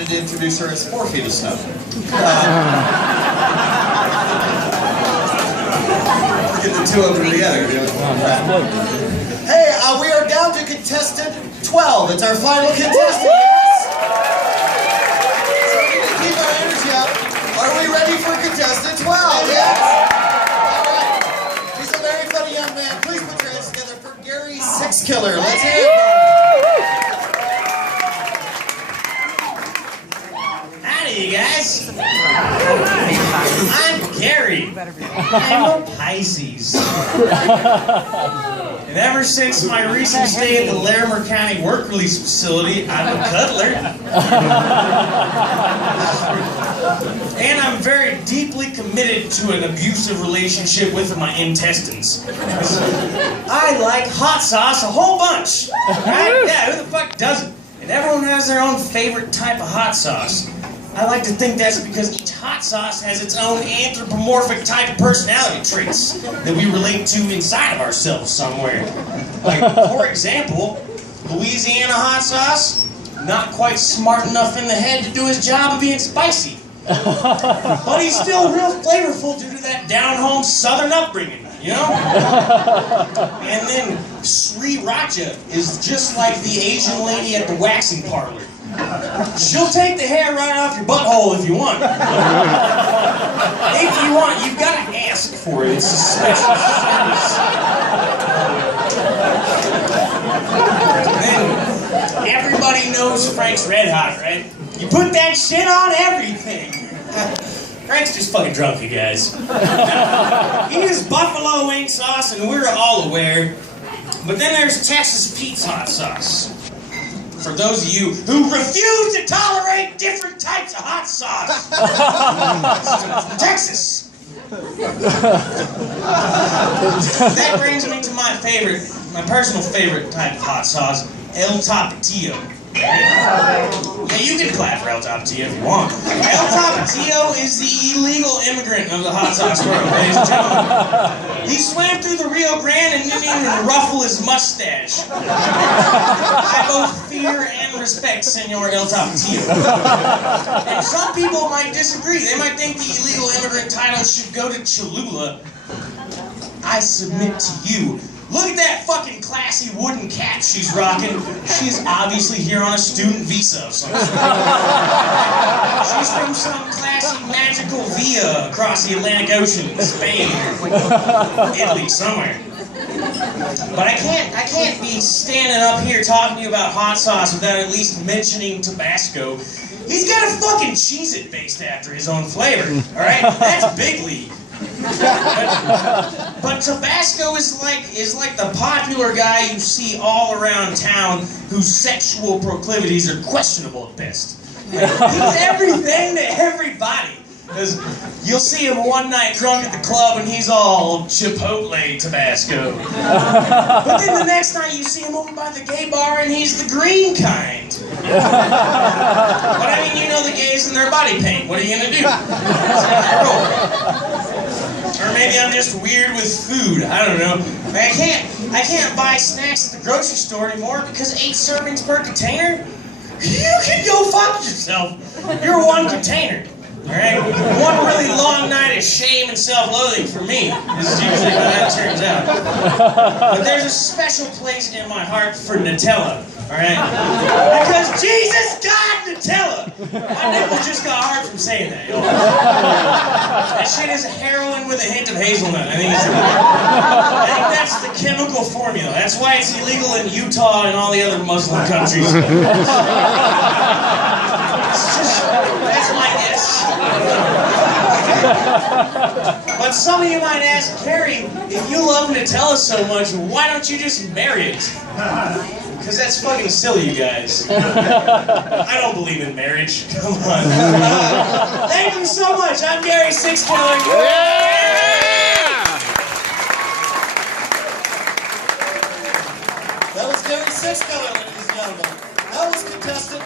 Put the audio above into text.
wanted to introduce her as 4 feet of snow. Get the two of them together. Hey, we are down to contestant 12. It's our final contestant, yes? So we need to keep our energy up. Are we ready for contestant 12? Yes? Alright. He's a very funny young man. Please put your hands together for Gary Sixkiller. Let's hear it. Howdy, you guys. I'm Gary. I'm a Pisces. And ever since my recent stay at the Larimer County Work Release Facility, I'm a cuddler. And I'm very deeply committed to an abusive relationship with my intestines. I like hot sauce a whole bunch. Right? Yeah, who the fuck doesn't? And everyone has their own favorite type of hot sauce. I like to think that's because each hot sauce has its own anthropomorphic type of personality traits that we relate to inside of ourselves somewhere. Like, for example, Louisiana hot sauce, not quite smart enough in the head to do his job of being spicy. But he's still real flavorful due to that down-home southern upbringing, you know? And then Sriracha is just like the Asian lady at the waxing parlor. She'll take the hair right off your butthole if you want. If you want, you've got to ask for it. It's a special service. And everybody knows Frank's Red Hot, right? You put that shit on everything. Frank's just fucking drunk, you guys. He uses buffalo wing sauce, and we're all aware. But then there's Texas Pete's hot sauce. For those of you who refuse to tolerate different types of hot sauce. From Texas. That brings me to my personal favorite type of hot sauce, El Tapatio. Yeah, you can clap for El Tapatio if you want. El Tapatio is the illegal immigrant of the hot sauce world, ladies and gentlemen. He swam through the Rio Grande and didn't even ruffle his mustache. I both fear and respect Senor El Tapatio. And some people might disagree. They might think the illegal immigrant title should go to Cholula. I submit to you. Look at that fucking classy wooden cap she's rocking. She's obviously here on a student visa of some sort. She's from some classy magical via across the Atlantic Ocean, Spain, Italy, somewhere. But I can't be standing up here talking to you about hot sauce without at least mentioning Tabasco. He's got a fucking Cheez-It based after his own flavor, alright? That's big league. But Tabasco is like the popular guy you see all around town whose sexual proclivities are questionable at best. Like, he's everything to everybody. Because you'll see him one night drunk at the club and he's all Chipotle Tabasco. But then the next night you see him over by the gay bar and he's the green kind. But I mean, you know the gays and their body paint. What are you gonna do? Or maybe I'm just weird with food. I don't know. I can't buy snacks at the grocery store anymore because 8 servings per container? You can go fuck yourself. You're one container. Alright? One really long night of shame and self-loathing for me. This is usually how that turns out. But there's a special place in my heart for Nutella. Alright? Because Jesus got Nutella! My nipples just got hard from saying that, y'all. That shit is heroin with a hint of hazelnut. I think that's the chemical formula. That's why it's illegal in Utah and all the other Muslim countries. That's my guess. But some of you might ask, Carrie, if you love Nutella so much, why don't you just marry it? Because that's fucking silly, you guys. I don't believe in marriage. Come on. Thank you so much. I'm Gary Sixkiller.